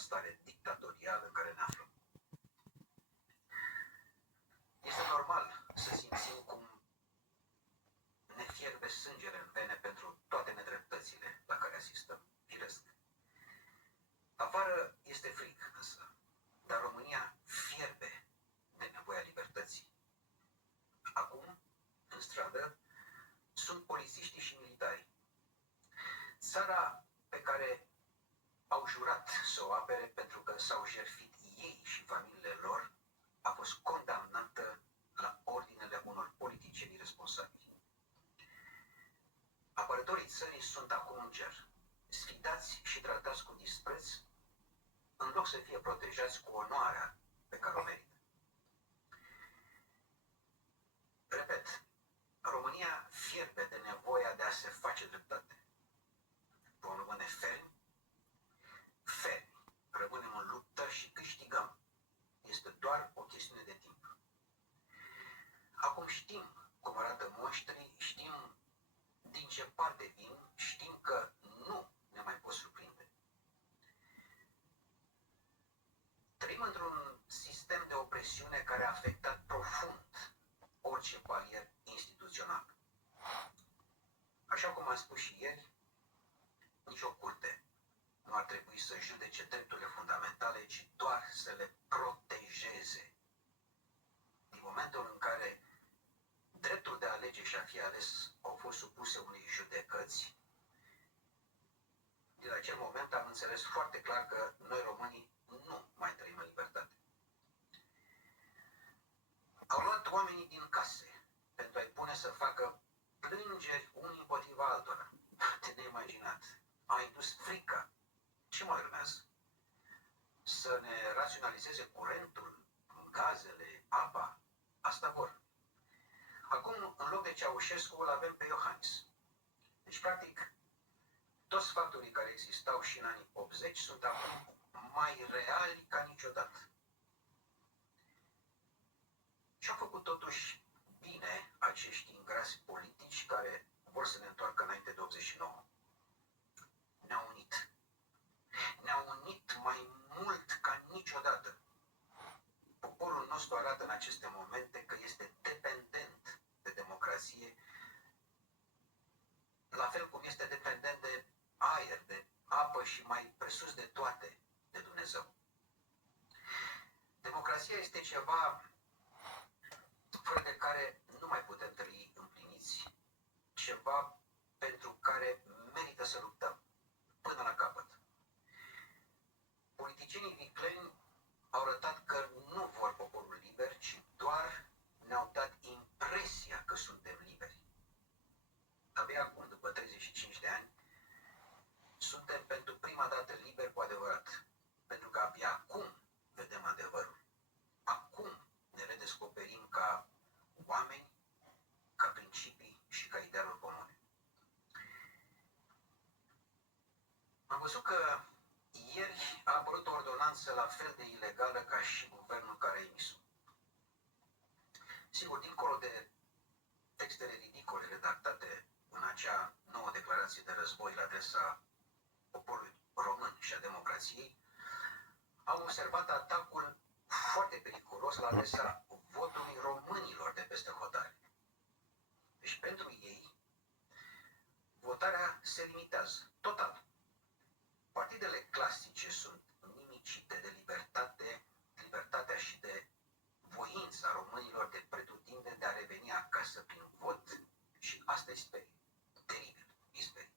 stare dictatorială în care ne aflăm. Este normal să simțim cum ne fierbe sângele în vene pentru toate nedreptățile la care asistăm, firesc. Afară este frig însă, dar România fierbe de nevoia libertății. Acum, în stradă, sunt polițiștii și militarii. Țara pe care au jurat să o apere pentru că s-au jertfit ei și familiile lor a fost condamnată la ordinele unor politicieni responsabili. Apărătorii țării sunt acum în cer, sfidați și tratați cu dispreț, în loc să fie protejați cu onoarea pe care o merită. Repet, România fierbe de nevoia de a se face dreptate. Vom rămâne fermi, rămânem în luptă și câștigăm. Este doar o chestiune de timp. Acum știm cum arată monștrii, știm din ce parte vin, știm că nu ne mai pot surprinde. Trăim într-un sistem de opresiune care a afectat profund orice palier instituțional. Așa cum am spus și ieri, nicio curte nu ar trebui să judece drepturile fundamentale, ci doar să le protejeze. Din momentul în care dreptul de a alege și a fi ales au fost supuse unei judecăți, din acel moment am înțeles foarte clar că noi românii nu mai trăim în libertate. Au luat oamenii din case pentru a-i pune să facă plângeri unii împotriva altora. De neimaginat. Au indus frica. Ce mai urmează? Să ne raționalizeze curentul, gazele, apa? Asta vor. Acum, în loc de Ceaușescu, îl avem pe Iohannis. Deci, practic, toți factorii care existau și în anii 80 sunt acum mai reali ca niciodată. Și-au făcut totuși bine acești ingrasi politici care vor să ne întoarcă înainte de 89. Ne-au unit. Ne-au unit mai mult ca niciodată. Poporul nostru arată în aceste momente că este dependent de democrație, la fel cum este dependent de aer, de apă și mai presus de toate, de Dumnezeu. Democrația este ceva fără de care nu mai putem trăi împliniți, ceva pentru care merită să luptăm până la capăt. Politicienii vicleni au arătat că nu vor poporul liber, ci doar ne-au dat impresia că suntem liberi. Abia acum, după 35 de ani, suntem pentru prima dată liberi cu adevărat. Pentru că abia acum vedem adevărul. Acum ne redescoperim ca oameni, ca principii și ca idealuri comune. Am văzut că ieri a apărut o ordonanță la fel de ilegală ca și guvernul care a emis-o. Sigur, dincolo de textele ridicole redactate în acea nouă declarație de război la adresa poporului român și a democrației, am observat atacul foarte periculos la adresa votului românilor de peste hotare. Deci pentru ei, votarea se limitează total. Partidele clasice sunt nimicite de libertatea și de voința românilor de pretutindeni de a reveni acasă prin vot și asta îi sperie. Teribil, îi sperie.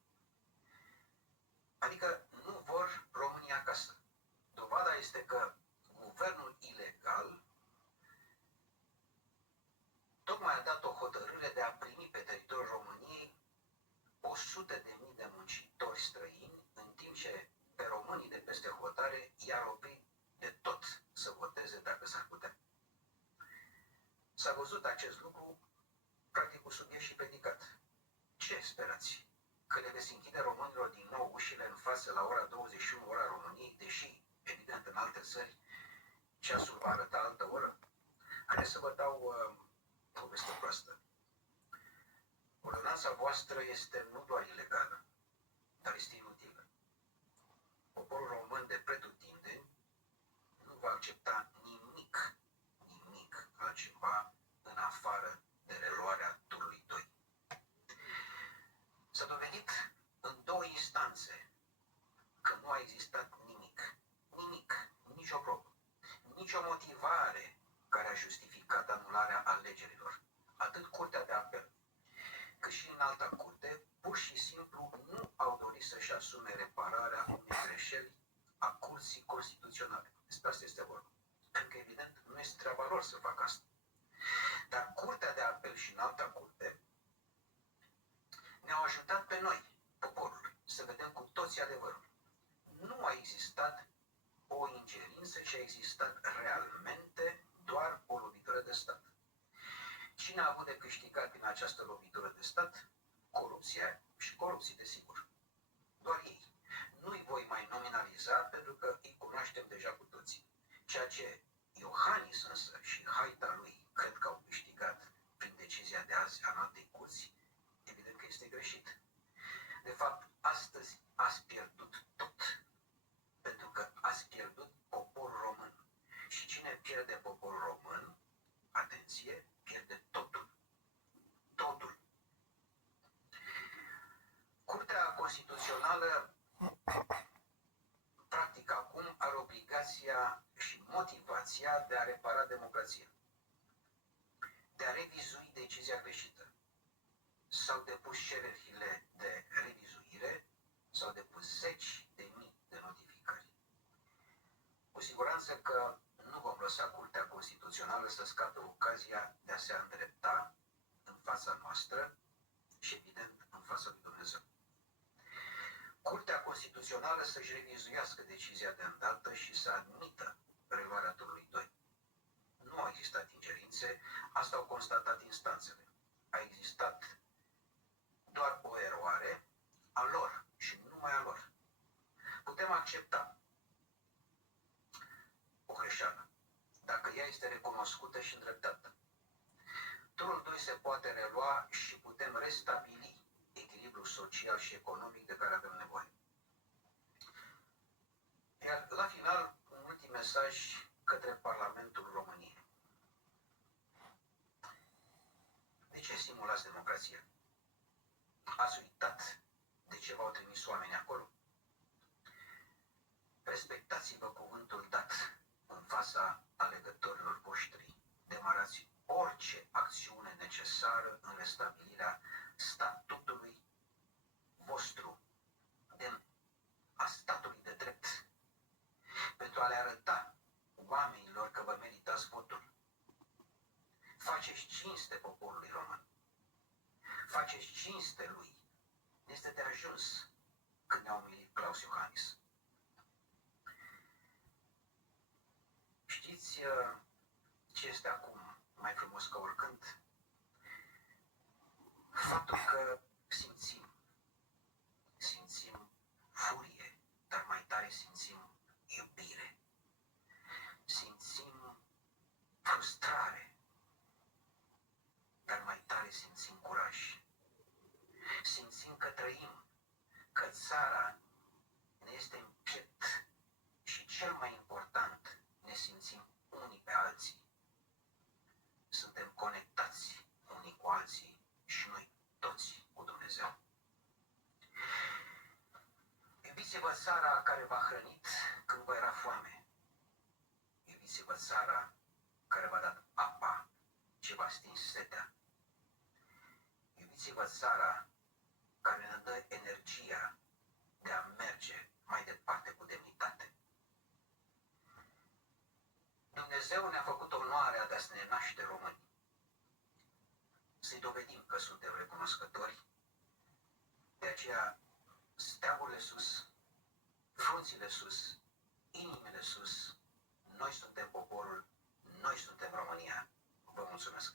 Adică nu vor România acasă. Dovada este că guvernul ilegal tocmai a dat o hotărâre de a primi pe teritoriul României 100.000 de muncitori străini, în timp ce pe românii de peste hotare i-ar opri de tot să voteze dacă s-ar putea. S-a văzut acest lucru practic cu subiect și predicat. Ce sperați? Că le veți închide românilor din nou ușile în față la ora 21, ora României, deși, evident, în alte țări ceasul va arăta altă oră? Haideți să vă dau o veste proastă. Ordonanța voastră este nu doar ilegală, dar este inutilă. Poporul român de pretutindeni existat nimic, nicio probă, nicio motivare care a justificat anularea alegerilor. Atât Curtea de Apel, cât și în alta curte, pur și simplu nu au dorit să-și asume repararea unei greșeli a Curții Constituționale. Despre asta este vorba. Pentru că, evident, nu este treaba lor să facă asta. Dar Curtea de Apel și în alta curte ne-au ajutat pe noi, poporul, să vedem cu toții adevărul. Nu a existat o ingerință, ci a existat realmente doar o lovitură de stat. Cine a avut de câștigat din această lovitură de stat? Corupția și corupții, desigur. Doar ei. Nu-i voi mai nominaliza pentru că îi cunoaștem deja cu toții. Ceea ce Iohannis însă și haita lui cred că au câștigat prin decizia de azi a înaltei curți, evident că este greșit. De fapt, astăzi ați pierdut tot. Pentru că ați pierdut poporul român. Și cine pierde poporul român, atenție, pierde totul. Totul. Curtea Constituțională, practic acum, are obligația și motivația de a repara democrația. De a revizui decizia greșită. S-au depus cererile de revizuire, s-au depus zeci de mii de notificări. Cu siguranță că nu vom lăsa Curtea Constituțională să scape ocazia de a se îndrepta în fața noastră și, evident, în fața lui Dumnezeu. Curtea Constituțională să-și revizuiască decizia de îndată și să admită preluarea turului 2. Nu au existat ingerințe, asta au constatat instanțele. A existat doar o eroare a lor și numai a lor. Putem accepta o greșeală dacă ea este recunoscută și îndreptată. Turul 2 se poate relua și putem restabili echilibrul social și economic de care avem nevoie. Iar la final, un ultim mesaj către Parlamentul României. De ce simulați democrația? Ați uitat de ce v-au trimis oamenii acolo? Respectați-vă cuvântul dat în fața alegătorilor voștri. Demarați orice acțiune necesară în restabilirea statutului vostru, a statului de drept, pentru a le arăta oamenilor că vă meritați votul. Faceți cinste poporului român. Faceți cinste lui. Este de ajuns când ne-a umilit Claus Iohannis. Știți ce este acum mai frumos ca oricând? Faptul că simțim furie, dar mai tare simțim iubire. Simțim frustrare, dar mai tare simțim curaj. Simțim că trăim, că țara ne este în piept și cel mai important, ne simțim unii pe alții. Suntem conectați unii cu alții și noi toți cu Dumnezeu. Iubiți-vă țara care v-a hrănit când vă era foame. Iubiți-vă țara care v-a dat apa ce v-a stins setea. Iubiți-vă țara care ne dă energia de a merge mai departe cu demnitate. Dumnezeu ne-a făcut onoarea de a ne naște români. Să-i dovedim că suntem recunoscători. De aceea, steagurile sus, frunțile sus, inimile sus, noi suntem poporul, noi suntem România. Vă mulțumesc!